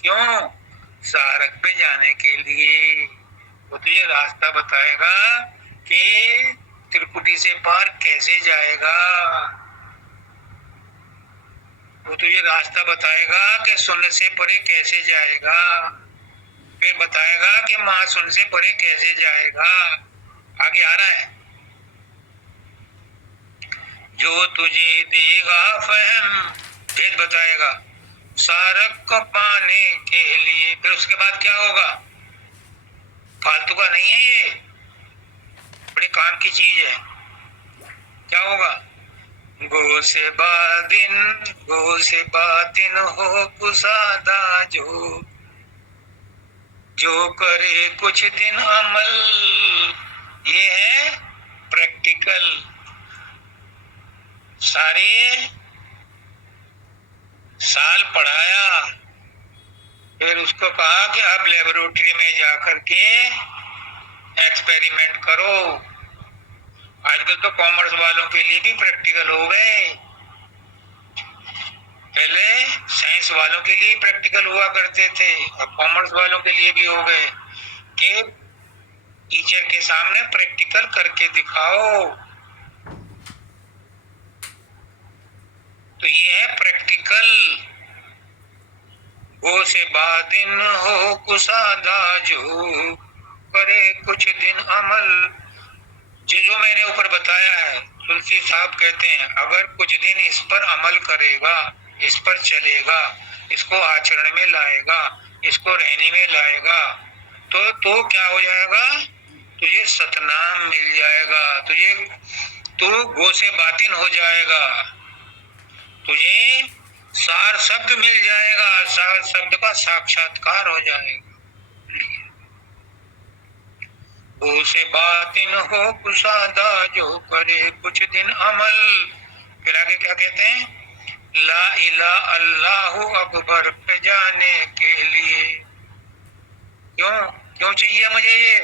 क्यों, सारक पे जाने के लिए। वो तुझे रास्ता बताएगा कि त्रिकुटी से पार कैसे जाएगा। वो तुझे रास्ता बताएगा कि शून्य से परे कैसे जाएगा, फिर बताएगा कि महाशून्य से परे कैसे जाएगा। आगे आ रहा है, जो तुझे देगा फहम, भेद बताएगा सारक को पाने के लिए। फिर उसके बाद क्या होगा, फालतू का नहीं है ये, बड़े काम की चीज है। क्या होगा, गो से बातिन हो कुसादा, जो करे कुछ दिन अमल। ये है प्रैक्टिकल। सारे साल पढ़ाया, फिर उसको कहा कि अब लेबोरेटरी में जाकर के एक्सपेरिमेंट करो। आजकल तो कॉमर्स वालों के लिए भी प्रैक्टिकल हो गए, पहले साइंस वालों के लिए प्रैक्टिकल हुआ करते थे, अब कॉमर्स वालों के लिए भी हो गए कि टीचर के सामने प्रैक्टिकल करके दिखाओ। तो ये है प्रैक्टिकल। वो से बादिन हो कुसादा, जो करे कुछ दिन अमल। जो मैंने ऊपर बताया है, तुलसी साहब कहते हैं अगर कुछ दिन इस पर अमल करेगा, इस पर चलेगा, इसको आचरण में लाएगा, इसको रहने में लाएगा, तो क्या हो जाएगा, तुझे सतनाम मिल जाएगा, तू गो से बातिन हो जाएगा, तुझे सार शब्द मिल जाएगा, सार शब्द का साक्षात्कार हो जाएगा। वो से बातिन हो कुसादा, जो करे कुछ दिन अमल। फिर आगे क्या कहते हैं, ला इला अल्लाहु अकबर पे जाने के लिए। क्यों चाहिए मुझे ये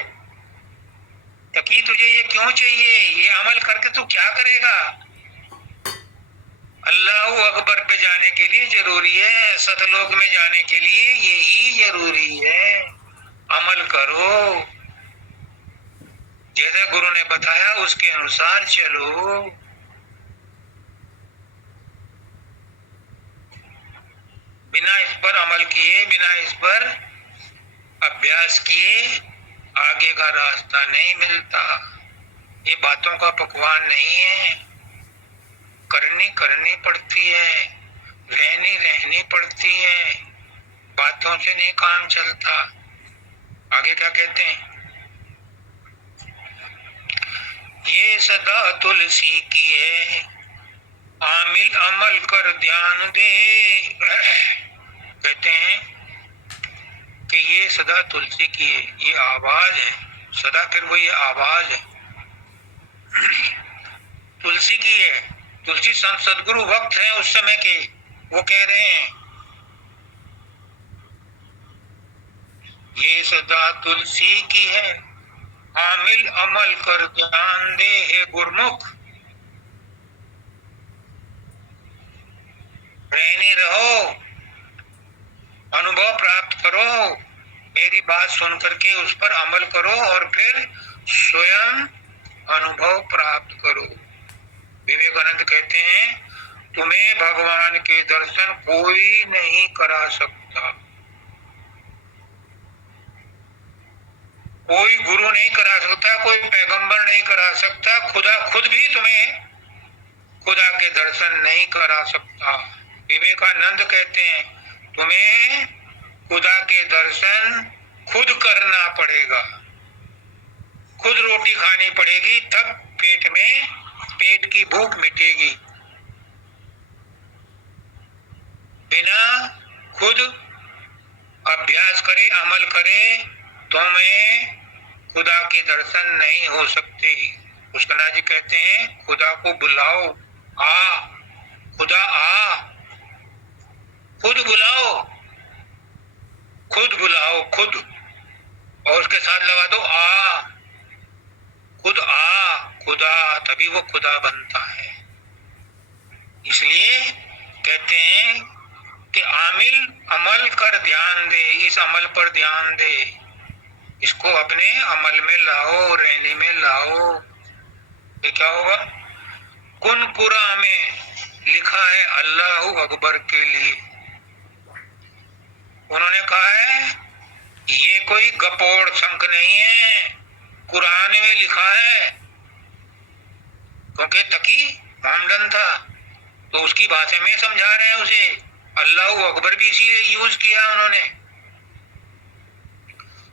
तकी, तुझे ये क्यों चाहिए, ये अमल करके तू क्या करेगा। अल्लाहु अकबर पे जाने के लिए जरूरी है, सतलोक में जाने के लिए यही जरूरी है, अमल करो, जैसे गुरु ने बताया उसके अनुसार चलो। बिना इस पर अमल किए, बिना इस पर अभ्यास किए आगे का रास्ता नहीं मिलता। ये बातों का पकवान नहीं है, करनी पड़ती है, रहनी पड़ती है, बातों से नहीं काम चलता। आगे क्या कहते हैं, ये सदा तुलसी की है, आमिल अमल कर ध्यान दे। कहते हैं कि ये सदा तुलसी की है, ये आवाज है, सदा फिर वो ये आवाज है तुलसी की है। तुलसी संत सदगुरु वक्त है उस समय के, वो कह रहे हैं ये सदा तुलसी की है, आमिल अमल कर ध्यान दे। हे गुरमुख, रहने रहो, अनुभव प्राप्त करो, मेरी बात सुन करके उस पर अमल करो और फिर स्वयं अनुभव प्राप्त करो। विवेकानंद कहते हैं तुम्हें भगवान के दर्शन कोई नहीं करा सकता, कोई गुरु नहीं करा सकता, कोई पैगंबर नहीं करा सकता, खुदा खुद भी तुम्हें खुदा के दर्शन नहीं करा सकता। विवेकानंद कहते हैं तुम्हें खुदा के दर्शन खुद करना पड़ेगा, खुद रोटी खानी पड़ेगी, तब पेट की भूख मिटेगी। बिना खुद अभ्यास करे, अमल करे, तुम्हें खुदा के दर्शन नहीं हो सकते। पुष्कना जी कहते हैं खुदा को बुलाओ, आ खुदा आ, खुद बुलाओ, खुद, और उसके साथ लगा दो आ, खुद आ, खुदा, तभी वो खुदा बनता है। इसलिए कहते हैं कि आमिल अमल कर ध्यान दे, इस अमल पर ध्यान दे, इसको अपने अमल में लाओ, रहने में लाओ, तो क्या होगा? कुन कुरा में लिखा है अल्लाह अकबर के लिए। उन्होंने कहा है ये कोई गपोड़ शंख नहीं है, कुरान में लिखा है। क्योंकि तकी मोहम्मदन था तो उसकी भाषा में समझा रहे हैं उसे। अल्लाह अकबर भी इसीलिए यूज किया उन्होंने,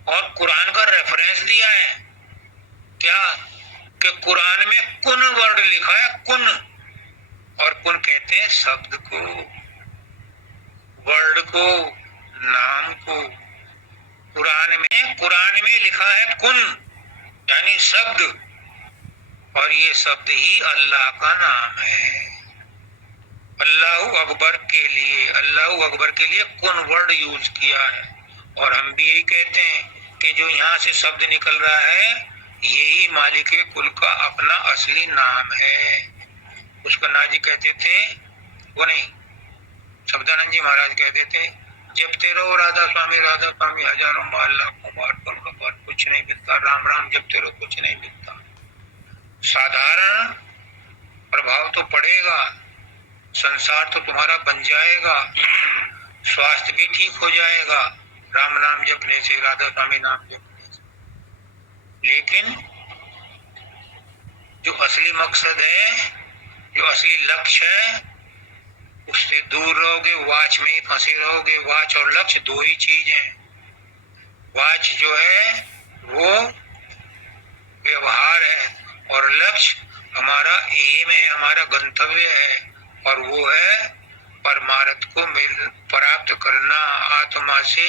और कुरान का रेफरेंस दिया है क्या? कि कुरान में कुन वर्ड लिखा है, कुन। और कुन कहते हैं शब्द को, वर्ड को, नाम को। कुरान में लिखा है कुन यानी शब्द, और ये शब्द ही अल्लाह का नाम है। अल्लाह अकबर के लिए कुन वर्ड यूज किया है। और हम भी यही कहते हैं कि जो यहाँ से शब्द निकल रहा है यही मालिक कुल का अपना असली नाम है। उसको नाजी कहते थे, वो नहीं, शब्दानंद जी महाराज कहते थे, जपते रहो राधा स्वामी हजारों बार लाखों बार करोड़ों बार, कुछ नहीं मिलता। राम राम जपते रहो, कुछ नहीं मिलता। साधारण प्रभाव तो पड़ेगा, संसार तो तुम्हारा बन जाएगा, स्वास्थ्य भी ठीक हो जाएगा राम नाम जपने से, राधा स्वामी नाम जपने से। लेकिन जो असली मकसद है, जो असली लक्ष्य है, उससे दूर रहोगे, वाच में ही फंसे रहोगे। वाच और लक्ष्य दो ही चीज हैं। वाच जो है वो व्यवहार है, और लक्ष्य हमारा एम है, हमारा गंतव्य है, और वो है परमार्थ को प्राप्त करना, आत्मा से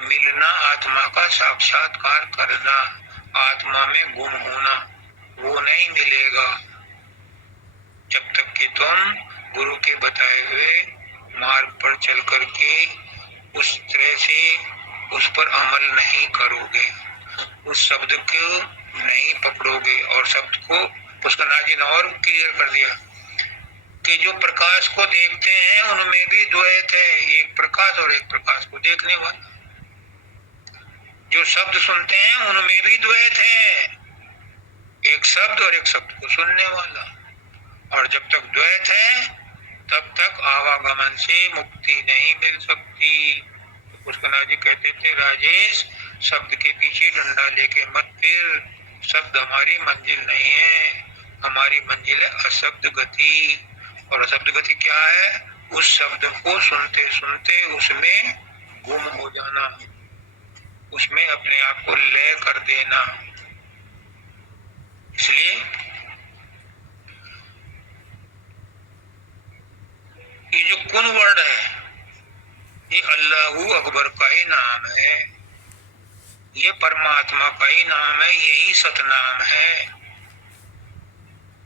मिलना, आत्मा का साक्षात्कार करना, आत्मा में गुम होना। वो नहीं मिलेगा जब तक कि तुम गुरु के बताए हुए मार्ग पर चल करके उस तरह से उस पर अमल नहीं करोगे, उस शब्द को नहीं पकड़ोगे। और शब्द को उसका नाजिन और क्लियर कर दिया कि जो प्रकाश को देखते हैं उनमें भी द्वैत है, एक प्रकाश और एक प्रकाश को देखने वाला। जो शब्द सुनते हैं उनमें भी द्वैत है, एक शब्द और एक शब्द को सुनने वाला। और जब तक द्वैत है तब तक आवागमन से मुक्ति नहीं मिल सकती। पुष्कना जी कहते थे, राजेश शब्द के पीछे डंडा लेके मत फिर, शब्द हमारी मंजिल नहीं है, हमारी मंजिल है अशब्द गति। और अशब्द गति क्या है? उस शब्द को सुनते सुनते उसमें गुम हो जाना, उसमें अपने आप को लय कर देना। इसलिए ये जो कुन वर्ड है ये अल्लाहू अकबर का ही नाम है, ये परमात्मा का ही नाम है, यही सतनाम है।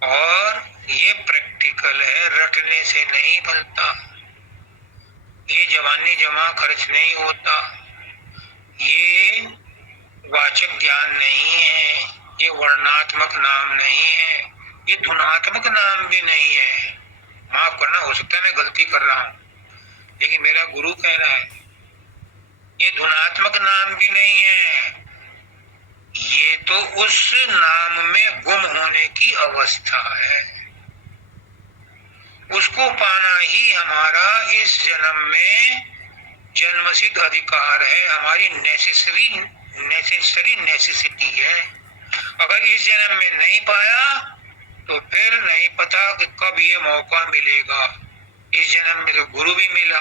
और ये प्रैक्टिकल है, रटने से नहीं बनता, ये जवानी जमा खर्च नहीं होता, ये वाचक ज्ञान नहीं है, ये वर्णात्मक नाम नहीं है, ये धुनात्मक नाम भी नहीं है। माफ करना, हो सकता है मैं गलती कर रहा हूं, लेकिन मेरा गुरु कह रहा है ये धुनात्मक नाम भी नहीं है, ये तो उस नाम में गुम होने की अवस्था है। उसको पाना ही हमारा इस जन्म में जन्मसिद्ध अधिकार है, हमारी नेसेसिटी है। अगर इस जन्म में नहीं पाया तो फिर नहीं पता कि कब ये मौका मिलेगा। इस जन्म में तो गुरु भी मिला,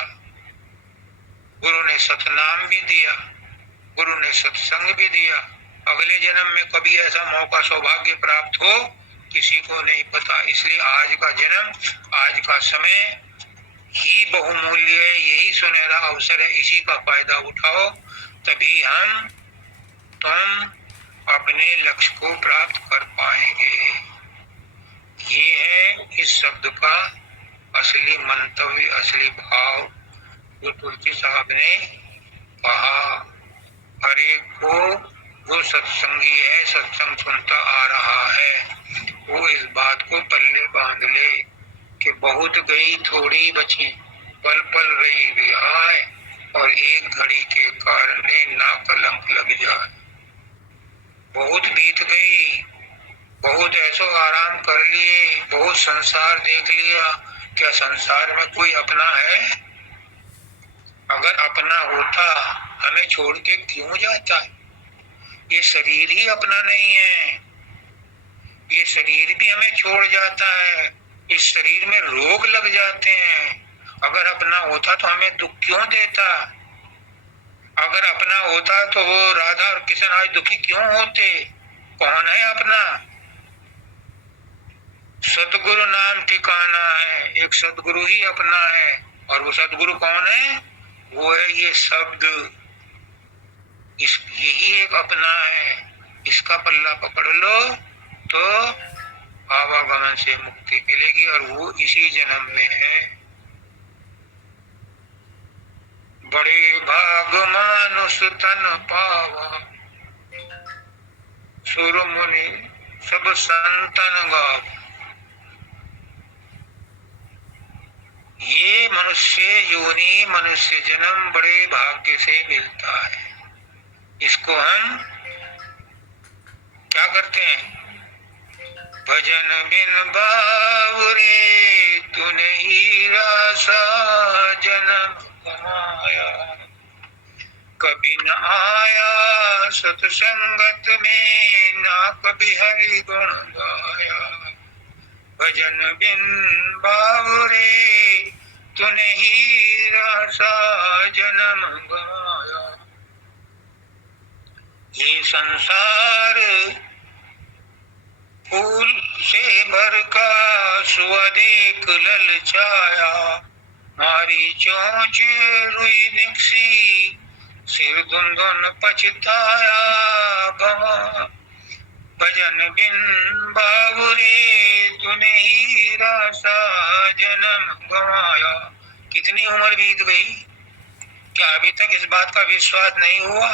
गुरु ने सतनाम भी दिया, गुरु ने सत्संग भी दिया। अगले जन्म में कभी ऐसा मौका सौभाग्य प्राप्त हो किसी को नहीं पता। इसलिए आज का जन्म, आज का समय ही बहुमूल्य है, यही सुनहरा अवसर है, इसी का फायदा उठाओ, तभी तुम अपने लक्ष्य को प्राप्त कर पाएंगे। ये है इस शब्द का असली मंतव्य, असली भाव जो तुलसी साहब ने कहा। हर एक को वो सत्संगी है, सत्संग सुनता आ रहा है, वो इस बात को पल्ले बांध ले कि बहुत गई थोड़ी बची, पल पल रही रिहाय, और एक घड़ी के कारण ना कलंक लग जाए। गई, बहुत ऐसो आराम कर लिए, बहुत संसार देख लिया, क्या संसार में कोई अपना है? अगर अपना होता हमें छोड़ के क्यों जाता? ये शरीर ही अपना नहीं है, ये शरीर भी हमें छोड़ जाता है, इस शरीर में रोग लग जाते हैं। अगर अपना होता तो हमें दुख क्यों देता? अगर अपना होता तो वो राधा और किशन आज दुखी क्यों होते? कौन है अपना? सदगुरु नाम ठिकाना है, एक सदगुरु ही अपना है। और वो सदगुरु कौन है? वो है ये शब्द, यही एक अपना है। इसका पल्ला पकड़ लो तो आवागमन से मुक्ति मिलेगी, और वो इसी जन्म में है। बड़े भाग मानुष तन पावा, सुर मुनि सब संतन गाव। ये मनुष्य योनि, मनुष्य जन्म बड़े भाग्य से मिलता है। इसको हम क्या करते हैं? भजन बिन बावरे तू नहीं रासा जन्म कमाया, कभी न आया सत्संगत में, ना कभी हरि गुण गाया। भजन बिन बावरे तू नहीं रासा जन्म गवाया। ये संसार फूल से भर का सुअदेक ललचाया, मारी चोंच रुई निकसी सिर धुंधुन पछताया भवा। भजन बिन बाबुरे तूने ही रासा जन्म गवाया। कितनी उम्र बीत गई, क्या अभी तक इस बात का विश्वास नहीं हुआ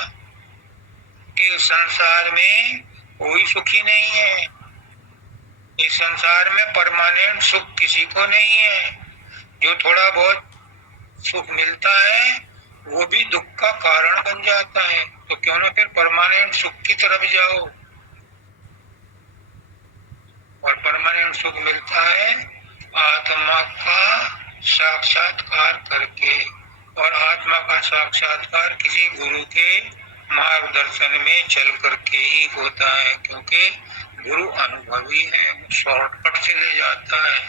कि इस संसार में कोई सुखी नहीं है? इस संसार में परमानेंट सुख किसी को नहीं है। जो थोड़ा बहुत सुख मिलता है वो भी दुख का कारण बन जाता है। तो क्यों ना फिर परमानेंट सुख की तरफ जाओ। और परमानेंट सुख मिलता है आत्मा का साक्षात्कार करके, और आत्मा का साक्षात्कार किसी गुरु के मार्गदर्शन में चल करके ही होता है, क्योंकि गुरु अनुभवी है, वो शॉर्टकट से ले जाता है,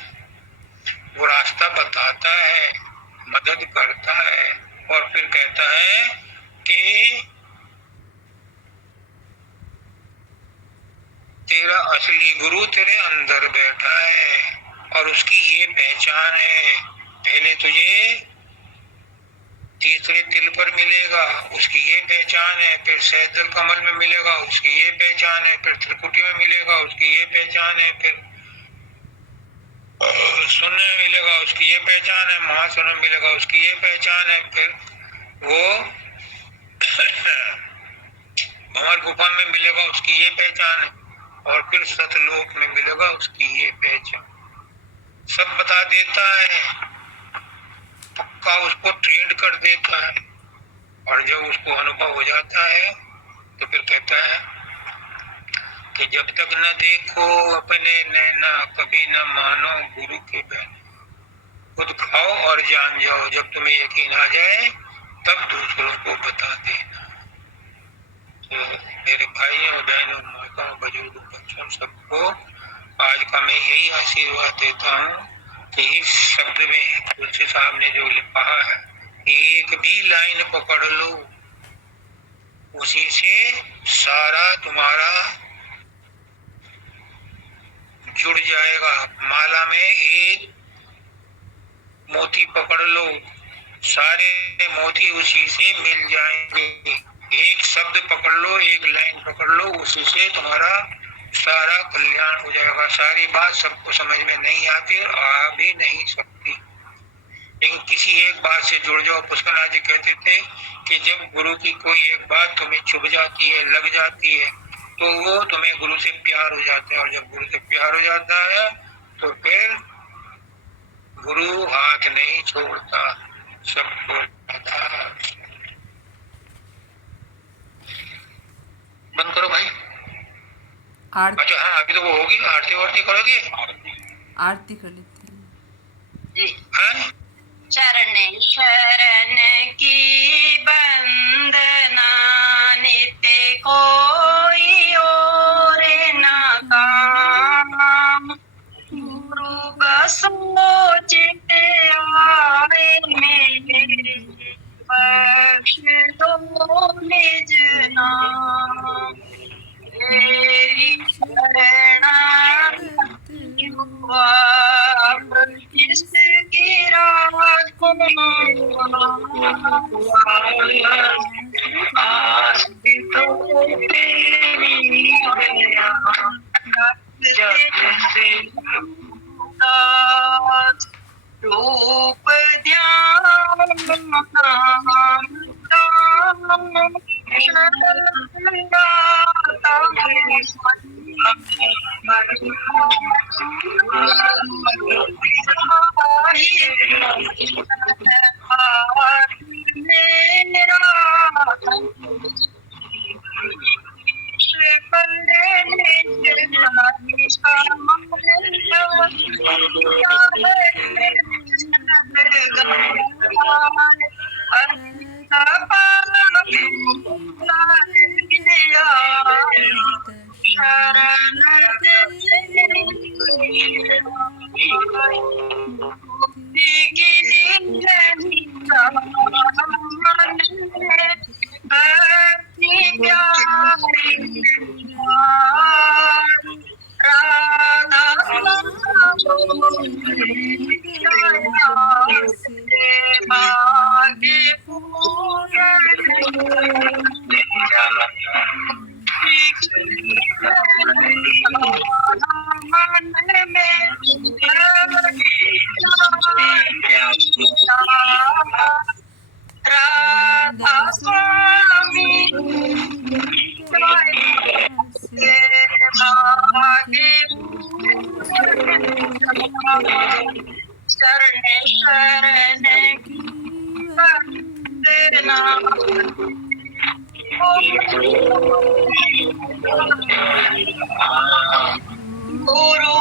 वो रास्ता बताता है, मदद करता है, और फिर कहता है कि तेरा असली गुरु तेरे अंदर बैठा है और उसकी ये पहचान है। पहले तुझे तीसरे तिल पर मिलेगा, उसकी ये पहचान है, फिर सहजल कमल में मिलेगा, उसकी ये पहचान है, फिर त्रिकुटी में मिलेगा, उसकी ये पहचान है, फिर सुनने में मिलेगा, उसकी ये पहचान है, महासुन में मिलेगा, उसकी ये पहचान है, फिर वो भंवर गुफा में मिलेगा, उसकी ये पहचान है, और फिर सतलोक में मिलेगा, उसकी ये पहचान। सब बता देता है, पक्का उसको ट्रेंड कर देता है। और जब उसको अनुभव हो जाता है तो फिर कहता है कि जब तक न देखो अपने नैना, कभी न मानो गुरु के बहन। खुद खाओ और जान जाओ, जब तुम्हें यकीन आ जाए तब दूसरों को बता देना। तो मेरे भाइयों बहनों माताओं बुजुर्गों बच्चों सबको आज का मैं यही आशीर्वाद देता हूँ कि इस शब्द में तुलसी साहब ने जो लिखा है, एक भी लाइन पकड़ लो, उसी से सारा तुम्हारा जुड़ जाएगा। माला में एक मोती पकड़ लो, सारे मोती उसी से मिल जाएंगे। एक शब्द पकड़ लो, एक लाइन पकड़ लो, उसी से तुम्हारा सारा कल्याण हो जाएगा। सारी बात सबको समझ में नहीं आती, आ भी नहीं सकती, लेकिन किसी एक बात से जुड़ जाओ। पुष्करनाथ जी कहते थे कि जब गुरु की कोई एक बात तुम्हें चुभ जाती है, लग जाती है, तो वो तुम्हें गुरु से प्यार हो जाता है, और जब गुरु से प्यार हो जाता है तो फिर गुरु हाथ नहीं छोड़ता, सबको बंद करो भाई। आरती अच्छा हाँ, अभी तो वो होगी, आरती वारती करोगे? आरती कर लेते हैं। जी। हैं? चरण शरण की वंदना, नित्य कोई और न काम। गुरु बसोचित आए मेरे, बख्श दो निज नाम। तेरी शरणागति हुआ, अब किसकी राखूं? आस्ति तो तेरी दया, जब से उदास रूप ध्यान नाम दान, राधा स्वामी शरण शरण वंदना। गुरु